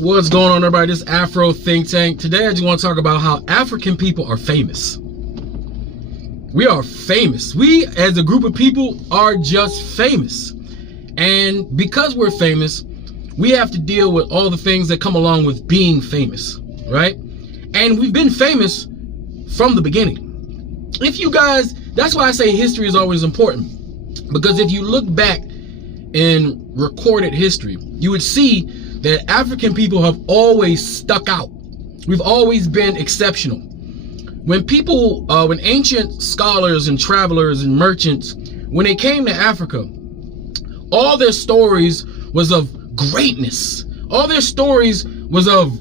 What's going on, everybody? This is Afro Think Tank. Today I just want to talk about how African people are famous. We are famous. We as a group of people are just famous. And because we're famous, we have to deal with all the things that come along with being famous, right? And we've been famous from the beginning. If you guys, that's why I say history is always important. Because if you look back in recorded history, you would see that African people have always stuck out. We've always been exceptional. When people, when ancient scholars and travelers and merchants, when they came to Africa, all their stories was of greatness. All their stories was of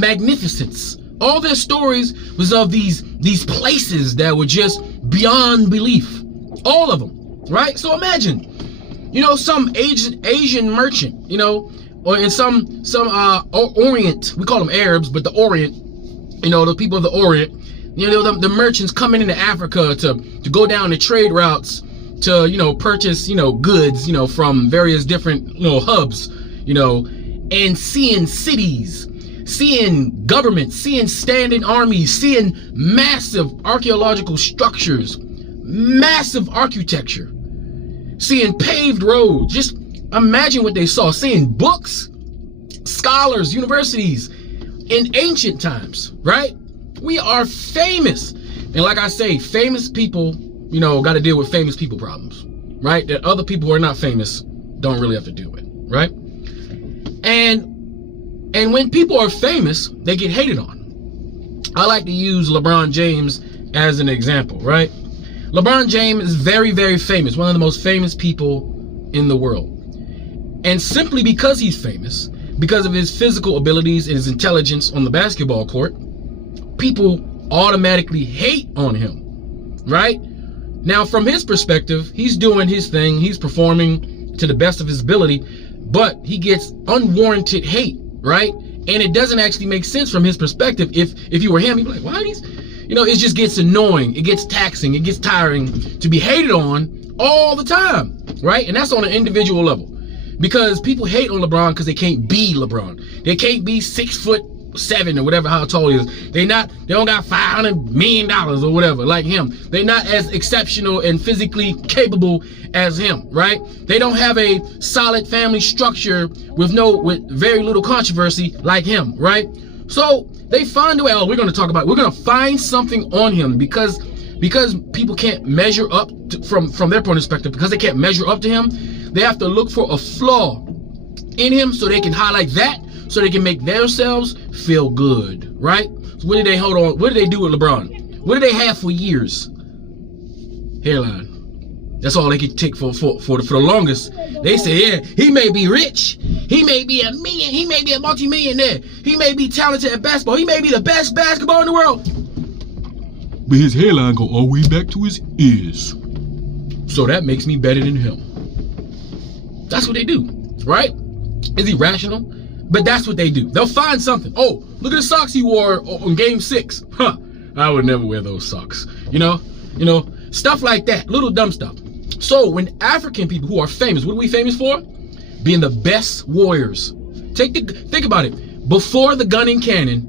magnificence. All their stories was of these places that were just beyond belief. All of them, right? So imagine, you know, some Asian merchant, you know, or in some Orient, we call them Arabs, but the Orient, you know, the people of the Orient, you know, the merchants coming into Africa to go down the trade routes to, you know, purchase, you know, goods, you know, from various different, you know, hubs, you know, and seeing cities, seeing governments, seeing standing armies, seeing massive archaeological structures, massive architecture, seeing paved roads. Just imagine what they saw, seeing books, scholars, universities in ancient times, right? We are famous. And like I say, famous people, you know, got to deal with famous people problems, right? That other people who are not famous don't really have to deal with, right? And when people are famous, they get hated on. I like to use LeBron James as an example, right? LeBron James is very, very famous, one of the most famous people in the world. And simply because he's famous, because of his physical abilities and his intelligence on the basketball court, people automatically hate on him, right? Now, from his perspective, he's doing his thing, he's performing to the best of his ability, but he gets unwarranted hate, right? And it doesn't actually make sense from his perspective. If you were him, he'd be like, why are these, you know, it just gets annoying, it gets taxing, it gets tiring to be hated on all the time, right? And that's on an individual level. Because people hate on LeBron because they can't be LeBron. They can't be 6'7" or whatever, how tall he is. They don't got $500 million or whatever like him. They're not as exceptional and physically capable as him, right? They don't have a solid family structure with very little controversy like him, right? So they find a way. We're going to find something on him because people can't measure up from their perspective, because they can't measure up to him. They have to look for a flaw in him so they can highlight that, so they can make themselves feel good, right? So what did they do with LeBron? What did they have for years? Hairline. That's all they could take for the longest. They say, yeah, he may be rich, he may be a million, he may be a multi-millionaire, he may be talented at basketball, he may be the best basketball in the world, but his hairline go all the way back to his ears. So that makes me better than him. That's what they do, right? Is he rational? But that's what they do. They'll find something. Oh, look at the socks he wore on game 6. Huh, I would never wear those socks. You know, stuff like that, little dumb stuff. So when African people who are famous, what are we famous for? Being the best warriors. Think about it. Before the gun and cannon,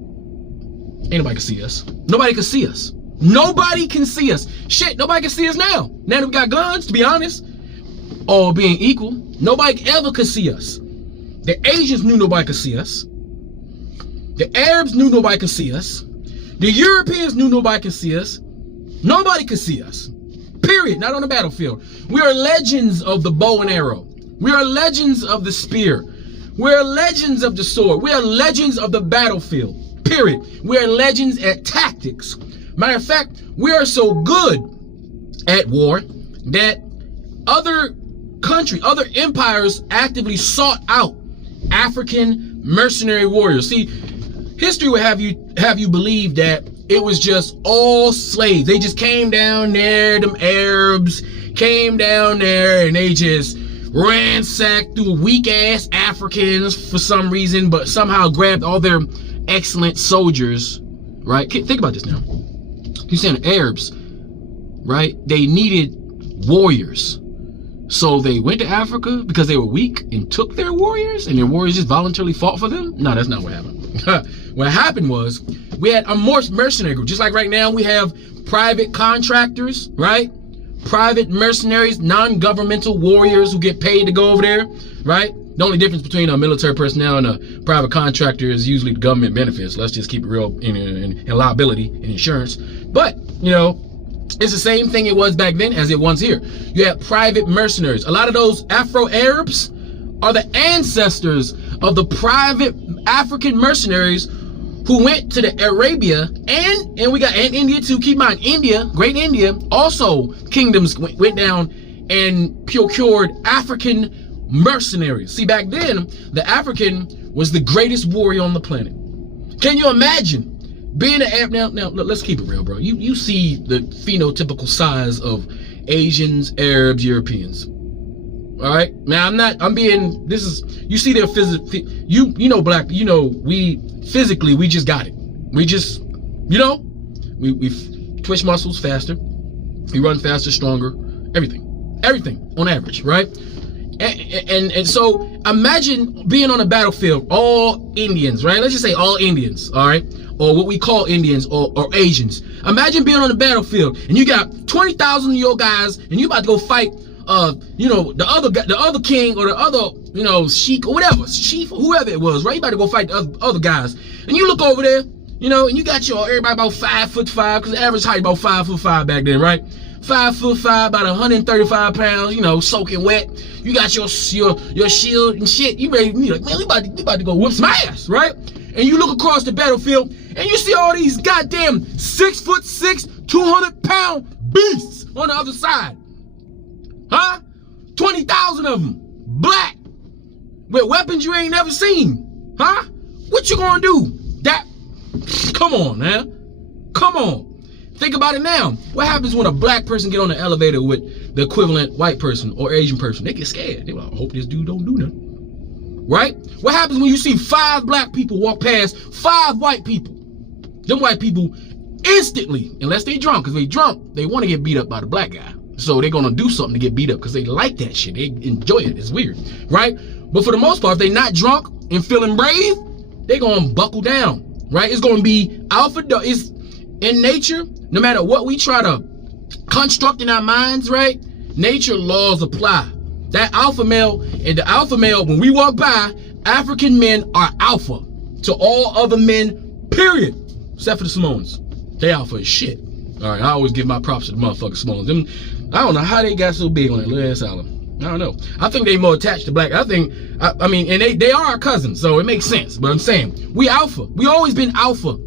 ain't nobody can see us. Nobody can see us. Nobody can see us. Shit, nobody can see us now. Now that we got guns, to be honest, all being equal, nobody ever could see us. The Asians knew nobody could see us. The Arabs knew nobody could see us. The Europeans knew nobody could see us. Nobody could see us. Period. Not on the battlefield. We are legends of the bow and arrow. We are legends of the spear. We are legends of the sword. We are legends of the battlefield. Period. We are legends at tactics. Matter of fact, we are so good at war that other empires actively sought out African mercenary warriors. See, history would have you believe that it was just all slaves. They just came down there, them Arabs came down there and they just ransacked through weak ass Africans for some reason, but somehow grabbed all their excellent soldiers, right? Think about this now. You're saying the Arabs, right? They needed warriors. So they went to Africa because they were weak and took their warriors, and their warriors just voluntarily fought for them? No, that's not what happened. What happened was we had a mercenary group. Just like right now we have private contractors, right? Private mercenaries, non-governmental warriors who get paid to go over there, right? The only difference between a military personnel and a private contractor is usually the government benefits. Let's just keep it real in liability and insurance. But, you know, it's the same thing it was back then as it was here. You have private mercenaries. A lot of those Afro-Arabs are the ancestors of the private African mercenaries who went to the Arabia and we got India too. Keep in mind, India, Great India, also kingdoms went down and procured African mercenaries. See, back then, the African was the greatest warrior on the planet. Can you imagine being an Arab? Now, let's keep it real, bro. You see the phenotypical size of Asians, Arabs, Europeans. All right. Now, you see their black, we physically, we just got it. We just, we twitch muscles faster. We run faster, stronger, everything on average, right? And so imagine being on a battlefield, all Indians, right? Let's just say all Indians, all right? Or what we call Indians or Asians. Imagine being on the battlefield and you got 20,000 of your guys and you about to go fight, the other king or the other, sheik or whatever, chief, whoever it was, right? You about to go fight the other guys. And you look over there, and you got everybody about 5'5", because the average height about 5'5" back then, right? 5'5", about 135 pounds, soaking wet. You got your shield and shit. You ready? You like, man, we about to go whoop some ass, right? And you look across the battlefield and you see all these goddamn 6'6", 200-pound beasts on the other side. Huh? 20,000 of them, black, with weapons you ain't never seen. Huh? What you gonna do? Come on, man. Come on. Think about it now. What happens when a black person get on the elevator with the equivalent white person or Asian person? They get scared. They like, I hope this dude don't do nothing. Right? What happens when you see 5 black people walk past 5 white people? Them white people instantly, unless they drunk, because they drunk, they want to get beat up by the black guy. So they're going to do something to get beat up because they like that shit. They enjoy it. It's weird. Right? But for the most part, if they not drunk and feeling brave, they're going to buckle down. Right? It's going to be alpha. It's in nature. No matter what we try to construct in our minds, right? Nature laws apply. That alpha male, and the alpha male, when we walk by, African men are alpha to all other men, period. Except for the Samoans. They alpha as shit. All right, I always give my props to the motherfucking Samoans. Them, I don't know how they got so big on that little ass island. I don't know. I think they more attached to black. And they are our cousins, so it makes sense. But I'm saying, we alpha. We always been alpha.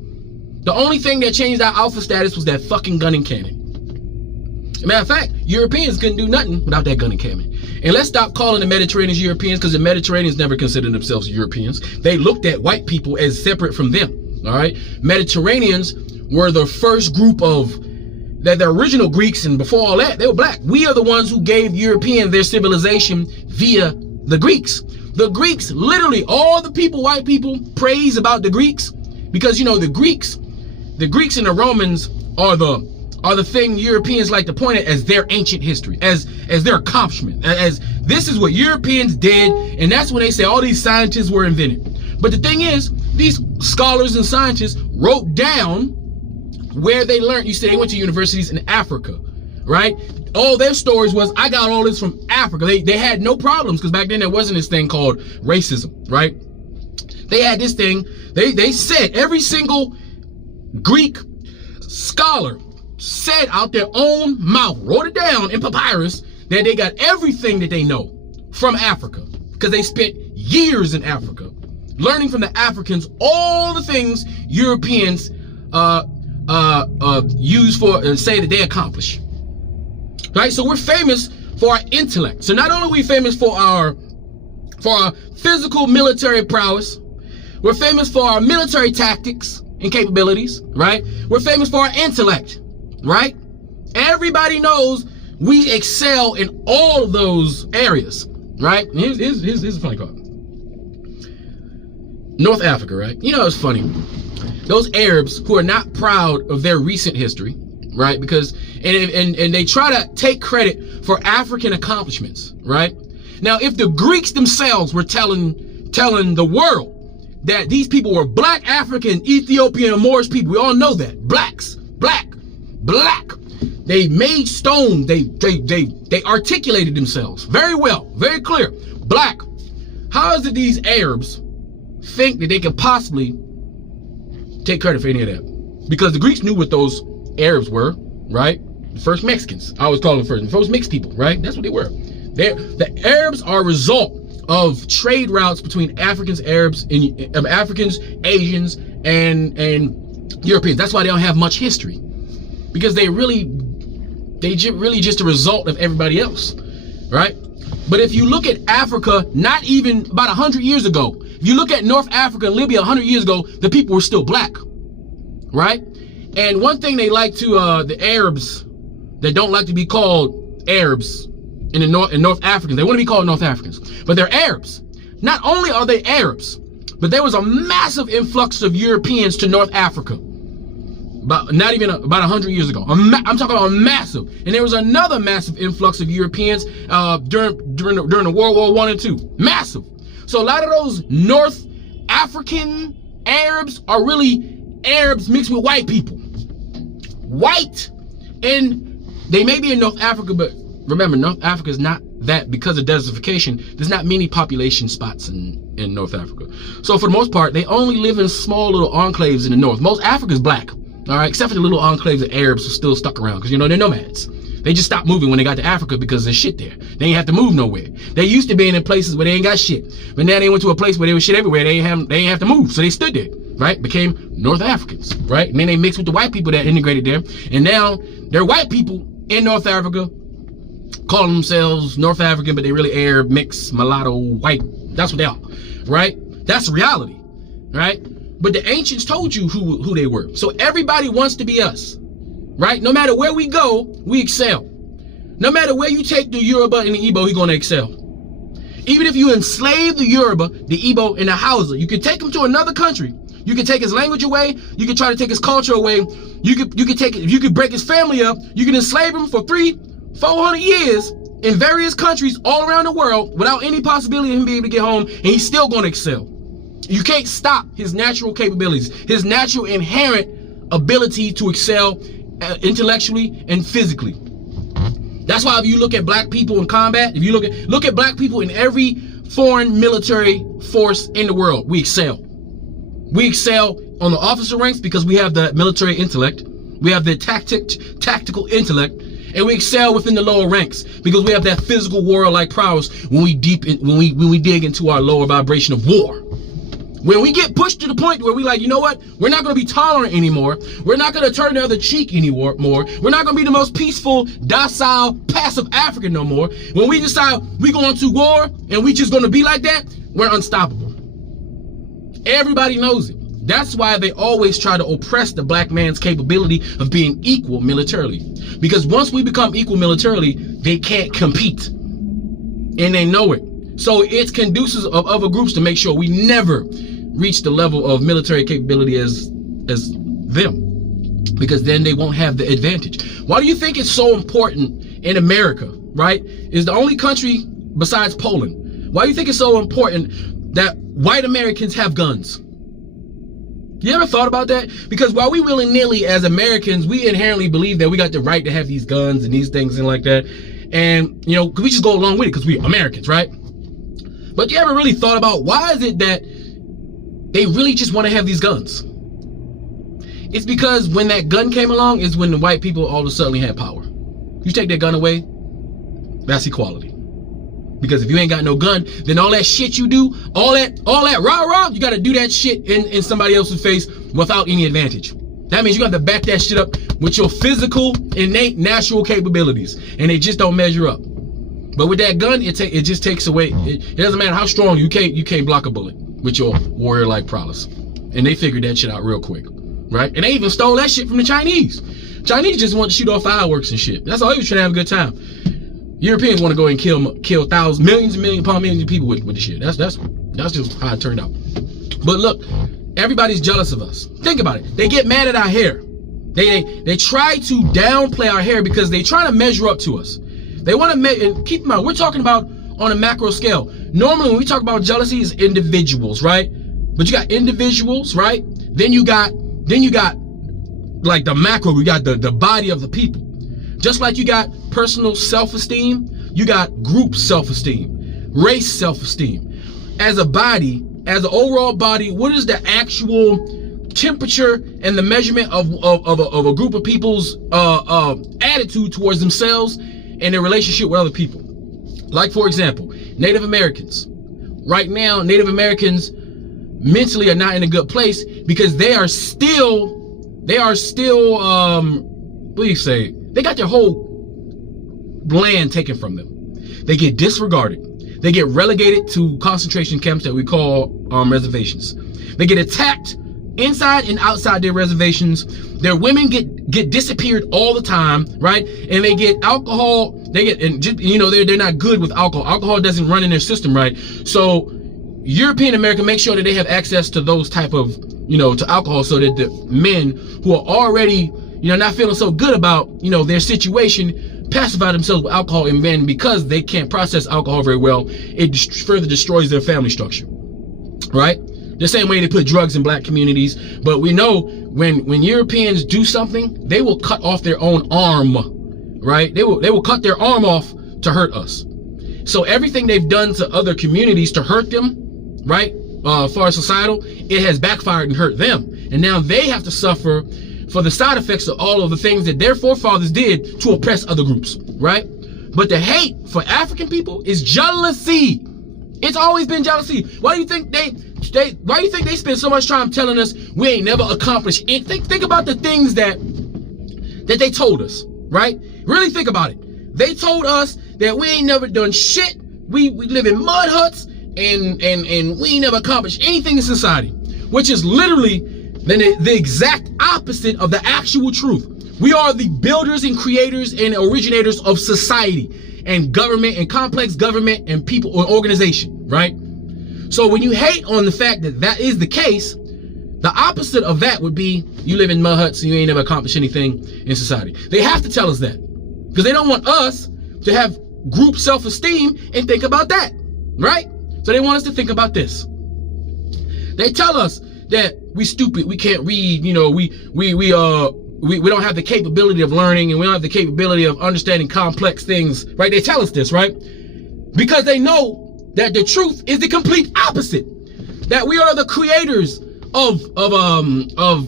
The only thing that changed our alpha status was that fucking gun and cannon. As a matter of fact, Europeans couldn't do nothing without that gun and cannon. And let's stop calling the Mediterraneans Europeans, because the Mediterraneans never considered themselves Europeans. They looked at white people as separate from them. All right, Mediterraneans were the first group of the original Greeks, and before all that, they were black. We are the ones who gave Europeans their civilization via the Greeks. The Greeks, literally, all the people, white people, praise about the Greeks, because the Greeks and the Romans are the thing Europeans like to point at as their ancient history, as their accomplishment, as this is what Europeans did, and that's when they say all these scientists were invented. But the thing is, these scholars and scientists wrote down where they learned. You say they went to universities in Africa, right? All their stories was, I got all this from Africa. They had no problems, because back then there wasn't this thing called racism, right? They had this thing. They said every single Greek scholar said out their own mouth, wrote it down in papyrus, that they got everything that they know from Africa, because they spent years in Africa learning from the Africans all the things Europeans use for and say that they accomplish. Right? So we're famous for our intellect. So not only are we famous for our physical military prowess, we're famous for our military tactics and capabilities, right? We're famous for our intellect, right? Everybody knows we excel in all of those areas, right? Here's a funny part. North Africa, right? It's funny. Those Arabs who are not proud of their recent history, right? Because and they try to take credit for African accomplishments, right? Now, if the Greeks themselves were telling the world that these people were black African, Ethiopian, and Moorish people, we all know that. Blacks, black. They made stone, they articulated themselves very well, very clear. Black. How is it these Arabs think that they could possibly take credit for any of that? Because the Greeks knew what those Arabs were, right? The first Mexicans. I always call them first mixed people, right? That's what they were. The Arabs are a result of trade routes between Africans, Arabs, and Africans, Asians, and Europeans. That's why they don't have much history, because they really just a result of everybody else, right? But if you look at Africa, not even about 100 years ago, if you look at North Africa and Libya 100 years ago, the people were still black, right? And one thing they like to, the Arabs that don't like to be called Arabs in North Africans, they want to be called North Africans, but they're Arabs. Not only are they Arabs, but there was a massive influx of Europeans to North Africa. About 100 years ago. I'm talking about massive. And there was another massive influx of Europeans during the World War I and II. Massive. So a lot of those North African Arabs are really Arabs mixed with white people. White. And they may be in North Africa, but remember, North Africa is not that, because of desertification, there's not many population spots in North Africa. So for the most part, they only live in small little enclaves in the north. Most Africa is black. All right, except for the little enclaves of Arabs who still stuck around, because, you know, they're nomads. They just stopped moving when they got to Africa because there's shit there. They ain't have to move nowhere. They used to be in places where they ain't got shit, but now they went to a place where there was shit everywhere. They ain't have to move, so they stood there, right? Became North Africans, right? And then they mixed with the white people that integrated there, and now they're white people in North Africa, calling themselves North African, but they really Arab, mixed, mulatto, white. That's what they are, right? That's reality, right? But the ancients told you who they were. So everybody wants to be us, right? No matter where we go, we excel. No matter where you take the Yoruba and the Igbo, he's going to excel. Even if you enslave the Yoruba, the Igbo, and the Hausa, you can take him to another country. You can take his language away. You can try to take his culture away. You could break his family up. You can enslave him for 300-400 years in various countries all around the world without any possibility of him being able to get home, and he's still going to excel. You can't stop his natural capabilities, his natural inherent ability to excel intellectually and physically. That's why if you look at black people in combat, if you look at black people in every foreign military force in the world, we excel. We excel on the officer ranks because we have the military intellect, we have the tactical intellect, and we excel within the lower ranks because we have that physical warrior-like prowess when we dig into our lower vibration of war. When we get pushed to the point where we like, you know what? We're not going to be tolerant anymore. We're not going to turn the other cheek anymore. We're not going to be the most peaceful, docile, passive African no more. When we decide we're going to war and we just going to be like that, we're unstoppable. Everybody knows it. That's why they always try to oppress the black man's capability of being equal militarily. Because once we become equal militarily, they can't compete. And they know it. So it's conducive of other groups to make sure we never reach the level of military capability as them, because then they won't have the advantage. Why do you think it's so important in America, right? It's the only country besides Poland. Why do you think it's so important that white Americans have guns? You ever thought about that? Because while we willy-nilly as Americans, we inherently believe that we got the right to have these guns and these things and like that. And, you know, we just go along with it because we're Americans, right? But you ever really thought about why is it that they really just want to have these guns? It's because when that gun came along is when the white people all of a sudden had power. You take that gun away, that's equality. Because if you ain't got no gun, then all that shit you do, all that rah-rah, you got to do that shit in somebody else's face without any advantage. That means you got to back that shit up with your physical, innate, natural capabilities. And they just don't measure up. But with that gun, it just takes away. It doesn't matter how strong you can't block a bullet with your warrior-like prowess. And they figured that shit out real quick, right? And they even stole that shit from the Chinese. Chinese just want to shoot off fireworks and shit. That's all. They was trying to have a good time. Europeans want to go and kill thousands, millions of people with the shit. That's just how it turned out. But look, everybody's jealous of us. Think about it. They get mad at our hair. They try to downplay our hair because they try to measure up to us. They want to and keep in mind, we're talking about on a macro scale. Normally when we talk about jealousy, it's individuals, right? But you got individuals, right? Then you got like the macro, we got the body of the people. Just like you got personal self-esteem, you got group self-esteem, race self-esteem. As a body, as an overall body, what is the actual temperature and the measurement of a group of people's attitude towards themselves and their relationship with other people? Like, for example, Native Americans. Right now, Native Americans mentally are not in a good place because they are still what do you say? They got their whole land taken from them. They get disregarded. They get relegated to concentration camps that we call reservations. They get attacked inside and outside their reservations. Their women get disappeared all the time, right? And they get alcohol. They're not good with alcohol. Alcohol doesn't run in their system, right? So European American make sure that they have access to those type of, to alcohol, so that the men who are already, not feeling so good about, their situation, pacify themselves with alcohol, and then because they can't process alcohol very well, it further destroys their family structure, right? The same way they put drugs in black communities. But we know when Europeans do something, they will cut off their own arm, right? They will cut their arm off to hurt us. So everything they've done to other communities to hurt them, right? As far as societal, it has backfired and hurt them. And now they have to suffer for the side effects of all of the things that their forefathers did to oppress other groups, right? But the hate for African people is jealousy. It's always been jealousy. Why do you think they spend so much time telling us we ain't never accomplished anything? Think about the things that they told us, right? Really think about it. They told us that we ain't never done shit. We live in mud huts and we ain't never accomplished anything in society, which is literally the exact opposite of the actual truth. We are the builders and creators and originators of society and government and complex government and people or organization, right? So when you hate on the fact that that is the case, the opposite of that would be you live in mud huts and you ain't never accomplished anything in society. They have to tell us that because they don't want us to have group self-esteem and think about that, right? So they want us to think about this. They tell us that we stupid, we can't read, we don't have the capability of learning and we don't have the capability of understanding complex things, right? They tell us this, right? Because they know that the truth is the complete opposite. That we are the creators of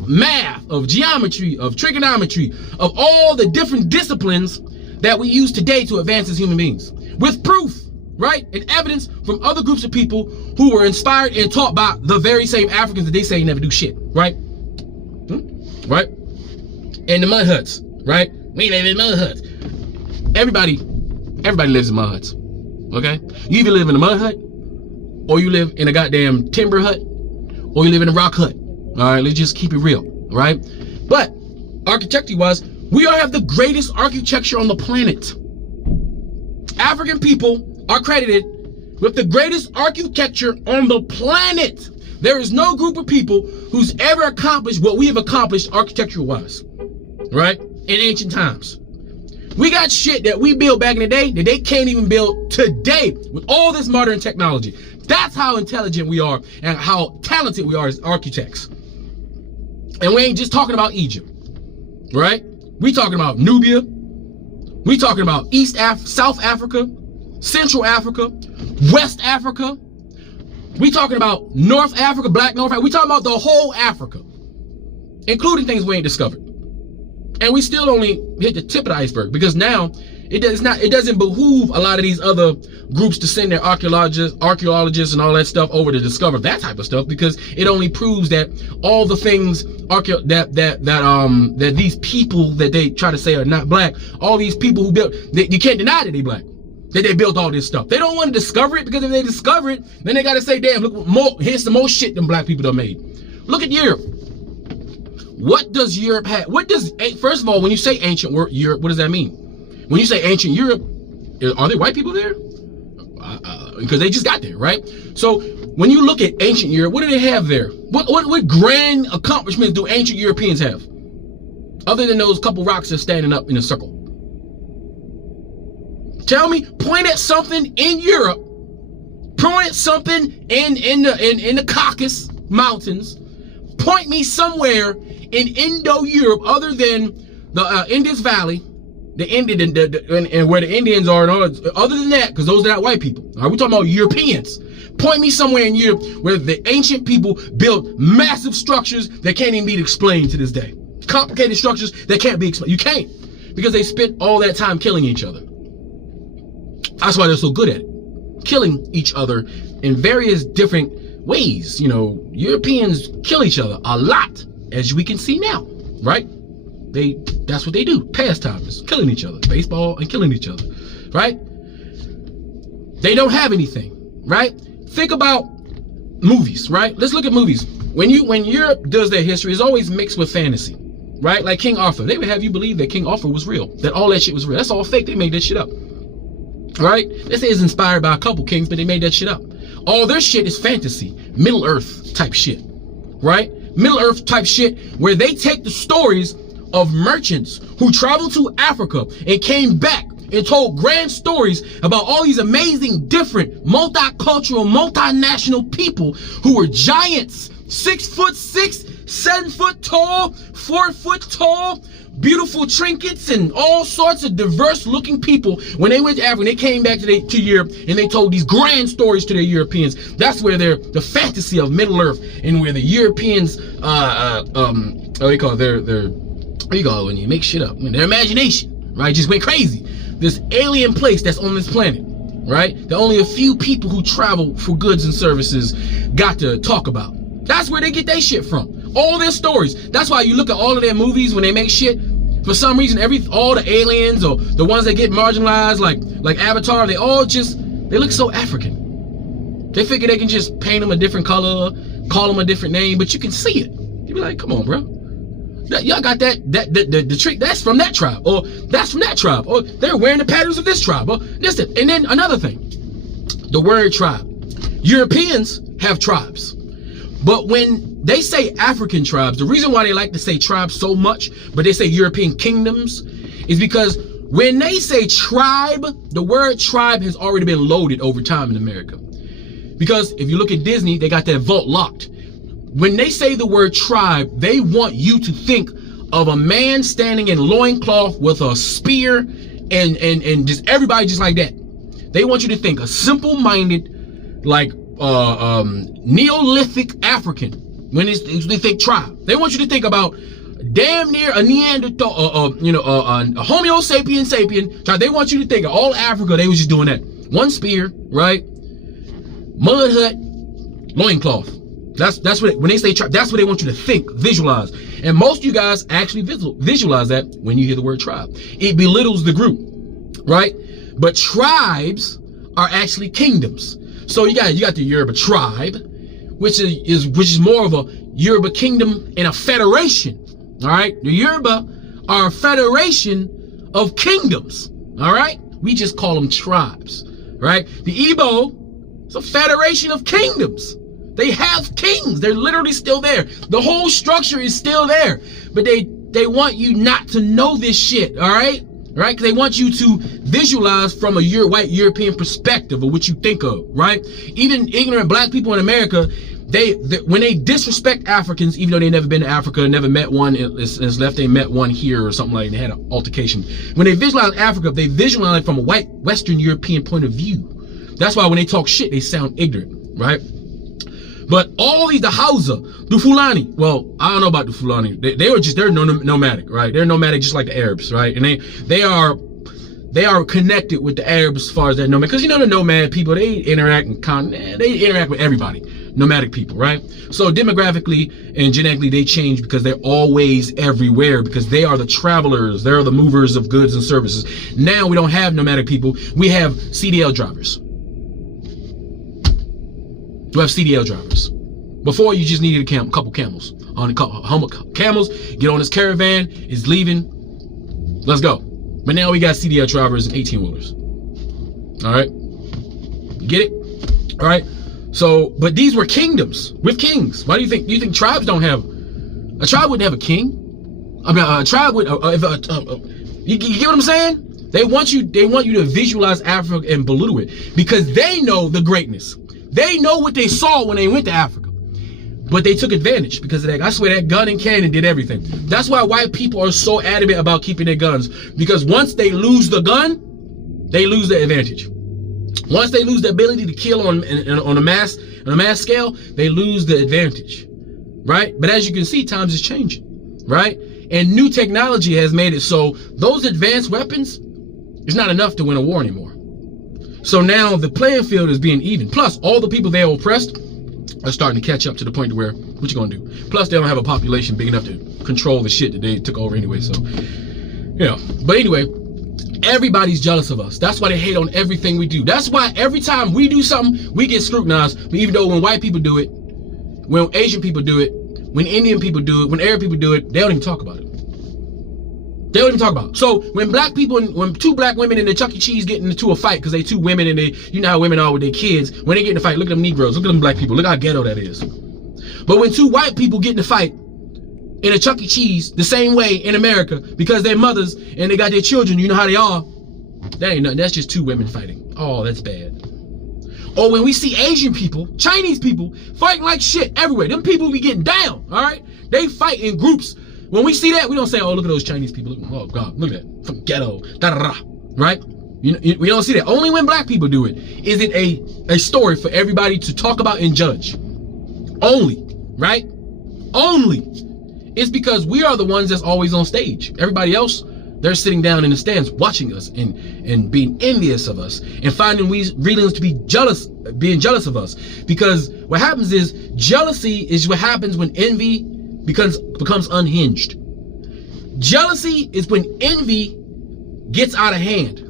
math, of geometry, of trigonometry, of all the different disciplines that we use today to advance as human beings. With proof, right? And evidence from other groups of people who were inspired and taught by the very same Africans that they say never do shit, right? Right? And the mud huts, right? We live in mud huts. Everybody lives in mud huts, okay? You either live in a mud hut, or you live in a goddamn timber hut, or you live in a rock hut. All right, let's just keep it real, right? But architecture-wise, we all have the greatest architecture on the planet. African people are credited with the greatest architecture on the planet. There is no group of people who's ever accomplished what we have accomplished architecture-wise, right? In ancient times. We got shit that we built back in the day that they can't even build today with all this modern technology. That's how intelligent we are and how talented we are as architects. And we ain't just talking about Egypt, right? We talking about Nubia. We talking about South Africa, Central Africa, West Africa. We talking about North Africa, Black North Africa. We talking about the whole Africa, including things we ain't discovered. And we still only hit the tip of the iceberg because now it doesn't behoove a lot of these other groups to send their archaeologists and all that stuff over to discover that type of stuff, because it only proves that all the things that these people that they try to say are not black, all these people who built, you can't deny that they black, that they built all this stuff. They don't want to discover it, because if they discover it, then they got to say, damn, look, here's some more shit than black people done made. Look at Europe. What does Europe have? First of all, when you say ancient Europe, what does that mean? When you say ancient Europe, are there white people there? Because they just got there, right? So when you look at ancient Europe, what do they have there? What grand accomplishments do ancient Europeans have? other than those couple rocks that's standing up in a circle? Tell me, point at something in Europe, point at something in the Caucasus Mountains, point me somewhere in Indo-Europe other than the Indus Valley, and where the Indians are, and all, other than that, because those are not white people. All right, we're talking about Europeans. Point me somewhere in Europe where the ancient people built massive structures that can't even be explained to this day. Complicated structures that can't be explained. You can't, because they spent all that time killing each other. That's why they're so good at it. Killing each other in various different ways. You know, Europeans kill each other a lot, as we can see now, right? That's what they do. Pastime is killing each other. Baseball and killing each other, right? They don't have anything, right? Think about movies, right? Let's look at movies. When Europe does their history, it's always mixed with fantasy, right? Like King Arthur. They would have you believe that King Arthur was real, that all that shit was real. That's all fake. They made that shit up, right? They say it's inspired by a couple kings, but they made that shit up. All their shit is fantasy, Middle Earth type shit, right? Middle Earth type shit where they take the stories of merchants who traveled to Africa and came back and told grand stories about all these amazing, different, multicultural, multinational people who were giants, 6'6", 7 foot tall, 4 foot tall, beautiful trinkets and all sorts of diverse looking people. When they went to Africa, they came back to Europe and they told these grand stories to their Europeans. That's where the fantasy of Middle Earth, and where the Europeans, what do you call it? What do you call it when you make shit up? I mean, their imagination, right, just went crazy. This alien place that's on this planet, right, that only a few people who travel for goods and services got to talk about. That's where they get their shit from. All their stories. That's why you look at all of their movies when they make shit. For some reason, all the aliens or the ones that get marginalized, like Avatar, they look so African. They figure they can just paint them a different color, call them a different name, but you can see it. You be like, come on, bro. Y'all got the trick, that's from that tribe, or that's from that tribe, or they're wearing the patterns of this tribe, or this. And then another thing, the word tribe. Europeans have tribes, but when they say African tribes, the reason why they like to say tribes so much, but they say European kingdoms, is because when they say tribe, the word tribe has already been loaded over time in America. Because if you look at Disney, they got that vault locked. When they say the word tribe, they want you to think of a man standing in loincloth with a spear and just everybody just like that. They want you to think a simple-minded, like Neolithic African when they think tribe. They want you to think about damn near a Neanderthal, a Homo sapien tribe. They want you to think of all Africa. They was just doing that. One spear, right? Mud hut, loincloth. That's what when they say tribe, that's what they want you to think, visualize. And most of you guys actually visualize that when you hear the word tribe. It belittles the group, right? But tribes are actually kingdoms. So you got the Yoruba tribe, which is more of a Yoruba kingdom and a federation. All right, the Yoruba are a federation of kingdoms. All right, we just call them tribes. Right? The Igbo is a federation of kingdoms. They have kings. They're literally still there. The whole structure is still there. But they want you not to know this shit, all right? Right? Because they want you to visualize from a white European perspective of what you think of, right? Even ignorant black people in America, when they disrespect Africans, even though they never been to Africa, never met one, it's left they met one here or something like that, they had an altercation. When they visualize Africa, they visualize it from a white Western European point of view. That's why when they talk shit, they sound ignorant, right? But all these, the Hausa, the Fulani, well, I don't know about the Fulani. They're nomadic, right? They're nomadic just like the Arabs, right? And they are connected with the Arabs as far as that nomad. Because the nomad people, they interact with everybody. Nomadic people, right? So demographically and genetically, they change because they're always everywhere, because they are the travelers. They're the movers of goods and services. Now we don't have nomadic people. We have CDL drivers. You have CDL drivers. Before, you just needed a couple camels. Camels, get on this caravan, it's leaving, let's go. But now we got CDL drivers and 18-wheelers. All right? You get it? All right? So, but these were kingdoms with kings. Why do you think tribes don't have, a tribe wouldn't have a king? I mean, a tribe with, you get what I'm saying? They want you to visualize Africa and belittle it because they know the greatness. They know what they saw when they went to Africa. But they took advantage because of that. I swear that gun and cannon did everything. That's why white people are so adamant about keeping their guns. Because once they lose the gun, they lose the advantage. Once they lose the ability to kill on a mass scale, they lose the advantage. Right? But as you can see, times is changing. Right? And new technology has made it so those advanced weapons is not enough to win a war anymore. So now the playing field is being even. Plus, all the people they oppressed are starting to catch up to the point to where, what you gonna do? Plus, they don't have a population big enough to control the shit that they took over anyway, so, you know. But anyway, everybody's jealous of us. That's why they hate on everything we do. That's why every time we do something, we get scrutinized. But even though when white people do it, when Asian people do it, when Indian people do it, when Arab people do it, they don't even talk about it. They don't even talk about it. So when black people, when two black women in the Chuck E. Cheese get into a fight because they two women and they, you know how women are with their kids, when they get in a fight, look at them Negroes, look at them black people, look how ghetto that is. But when two white people get in a fight in a Chuck E. Cheese the same way in America because they're mothers and they got their children, you know how they are, that ain't nothing. That's just two women fighting. Oh, that's bad. Or when we see Asian people, Chinese people fighting like shit everywhere. Them people be getting down, all right? They fight in groups. When we see that, we don't say, oh, look at those Chinese people. Oh, God, look at that. From ghetto. Da-da-da. Right? We don't see that. Only when black people do it is it a story for everybody to talk about and judge. Only. Right? Only. It's because we are the ones that's always on stage. Everybody else, they're sitting down in the stands watching us and being envious of us and finding reasons to be jealous, being jealous of us. Because what happens is jealousy is what happens when envy becomes unhinged. Jealousy is when envy gets out of hand,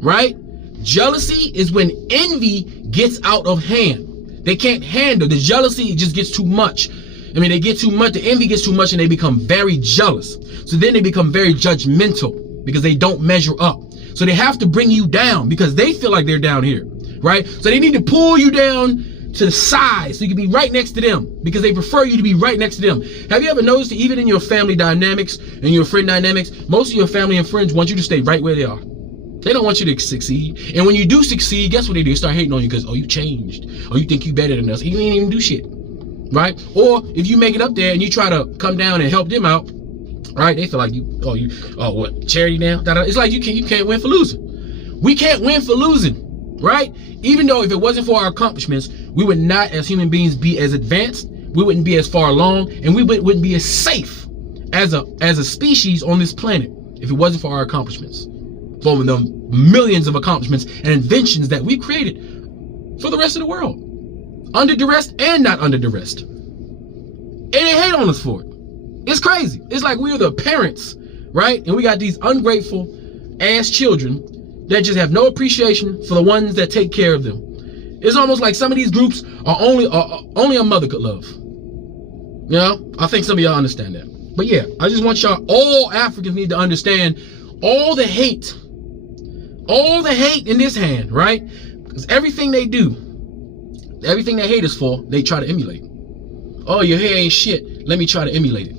right? Jealousy is when envy gets out of hand. They can't handle the jealousy. It just gets too much. I mean, they get too much, the envy gets too much and they become very jealous. So then they become very judgmental because they don't measure up. So they have to bring you down because they feel like they're down here, right? So they need to pull you down to the side so you can be right next to them because they prefer you to be right next to them. Have you ever noticed that even in your family dynamics and your friend dynamics, most of your family and friends want you to stay right where they are. They don't want you to succeed. And when you do succeed, guess what they do? They start hating on you because, oh, you changed. Oh, you think you better than us. You ain't even do shit. Right? Or if you make it up there and you try to come down and help them out, right? They feel like what, charity now? It's like you can't win for losing. We can't win for losing, right? Even though if it wasn't for our accomplishments, we would not as human beings be as advanced, we wouldn't be as far along, and we wouldn't be as safe as a species on this planet if it wasn't for our accomplishments. For the millions of accomplishments and inventions that we created for the rest of the world. Under duress and not under duress. And they hate on us for it. It's crazy. It's like we're the parents, right? And we got these ungrateful ass children that just have no appreciation for the ones that take care of them. It's almost like some of these groups are only a mother could love. You know? I think some of y'all understand that. But yeah, I just want y'all, all Africans need to understand all the hate in this hand, right? Because everything they do, everything they hate us for, they try to emulate. Oh, your hair ain't shit. Let me try to emulate it.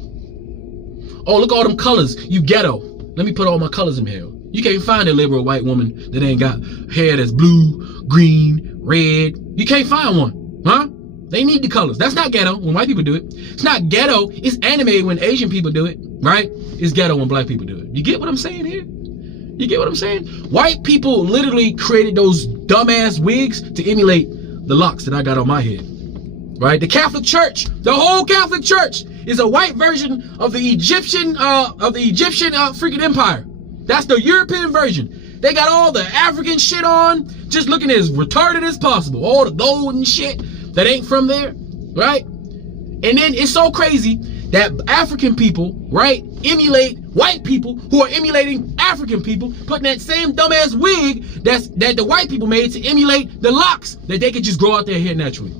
Oh, look at all them colors. You ghetto. Let me put all my colors in here. You can't find a liberal white woman that ain't got hair that's blue, green, red. You can't find one, huh? They need the colors. That's not ghetto when white people do it. It's not ghetto. It's anime when Asian people do it, right? It's ghetto when black people do it. You get what I'm saying here? You get what I'm saying? White people literally created those dumbass wigs to emulate the locks that I got on my head, right? The Catholic Church, the whole Catholic Church is a white version of the Egyptian freaking empire. That's the European version. They got all the African shit on, just looking as retarded as possible. All the gold and shit that ain't from there, right? And then it's so crazy that African people, right, emulate white people who are emulating African people, putting that same dumbass wig that the white people made to emulate the locks that they could just grow out their hair naturally.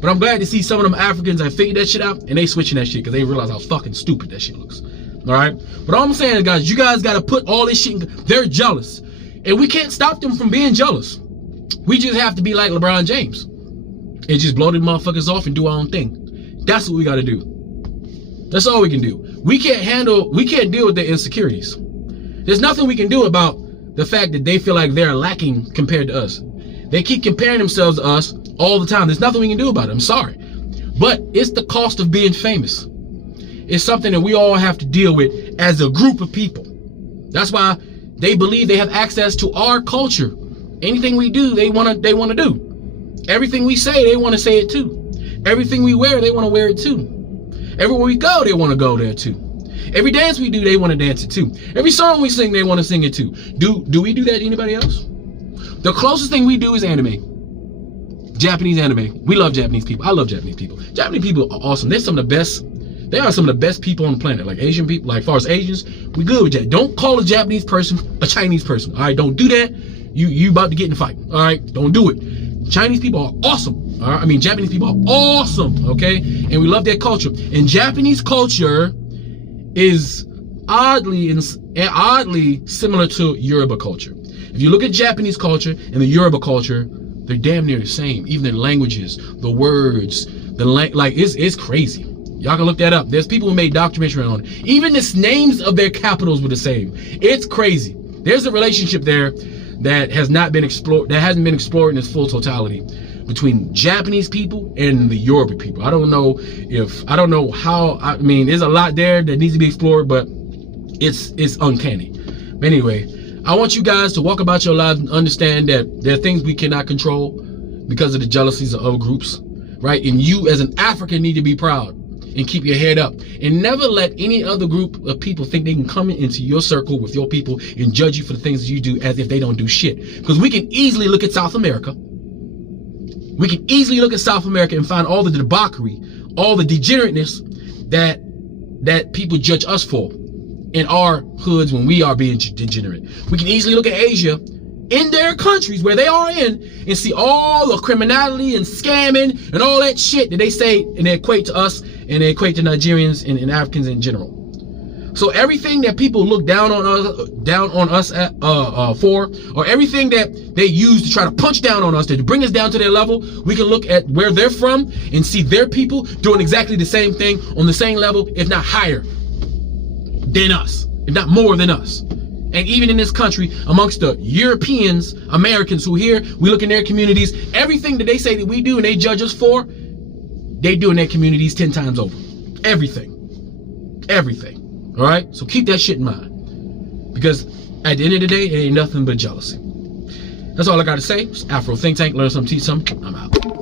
But I'm glad to see some of them Africans have figured that shit out and they switching that shit because they realize how fucking stupid that shit looks. All right? But all I'm saying is, guys, you guys got to put all this shit they're jealous. And we can't stop them from being jealous. We just have to be like LeBron James and just blow them motherfuckers off and do our own thing. That's what we got to do. That's all we can do. We can't deal with their insecurities. There's nothing we can do about the fact that they feel like they're lacking compared to us. They keep comparing themselves to us all the time. There's nothing we can do about it. I'm sorry. But it's the cost of being famous. It's something that we all have to deal with as a group of people. That's why they believe they have access to our culture. Anything we do, they want to do. Everything we say, they want to say it too. Everything we wear, they want to wear it too. Everywhere we go, they want to go there too. Every dance we do, they want to dance it too. Every song we sing, they want to sing it too. Do we do that to anybody else? The closest thing we do is anime. Japanese anime. We love Japanese people. I love Japanese people. Japanese people are awesome. They are some of the best people on the planet. Like Asian people, like as far as Asians, we good with that. Don't call a Japanese person a Chinese person. All right, don't do that. You about to get in a fight. All right, don't do it. Chinese people are awesome. All right, I mean Japanese people are awesome. Okay, and we love their culture. And Japanese culture is oddly similar to Yoruba culture. If you look at Japanese culture and the Yoruba culture, they're damn near the same. Even their languages, the words, it's crazy. Y'all can look that up. There's people who made documentary on it. Even the names of their capitals were the same. It's crazy. There's a relationship there that has not been explored, that hasn't been explored in its full totality between Japanese people and the Yoruba people. I don't know how, I mean, there's a lot there that needs to be explored, but it's uncanny. But anyway, I want you guys to walk about your lives and understand that there are things we cannot control because of the jealousies of other groups, right? And you as an African need to be proud and keep your head up and never let any other group of people think they can come into your circle with your people and judge you for the things that you do as if they don't do shit. Because we can easily look at South America. We can easily look at South America and find all the debauchery, all the degenerateness that people judge us for in our hoods when we are being degenerate. We can easily look at Asia in their countries where they are in and see all the criminality and scamming and all that shit that they say and they equate to us and they equate to Nigerians and Africans in general. So everything that people look down on us for, or everything that they use to try to punch down on us, to bring us down to their level, we can look at where they're from and see their people doing exactly the same thing on the same level, if not higher than us, if not more than us. And even in this country, amongst the Europeans, Americans who here, we look in their communities, everything that they say that we do and they judge us for, they do in their communities 10 times over. Everything. All right, so keep that shit in mind, because at the end of the day, it ain't nothing but jealousy. That's all I got to say. It's Afro Think Tank. Learn something, teach something. I'm out.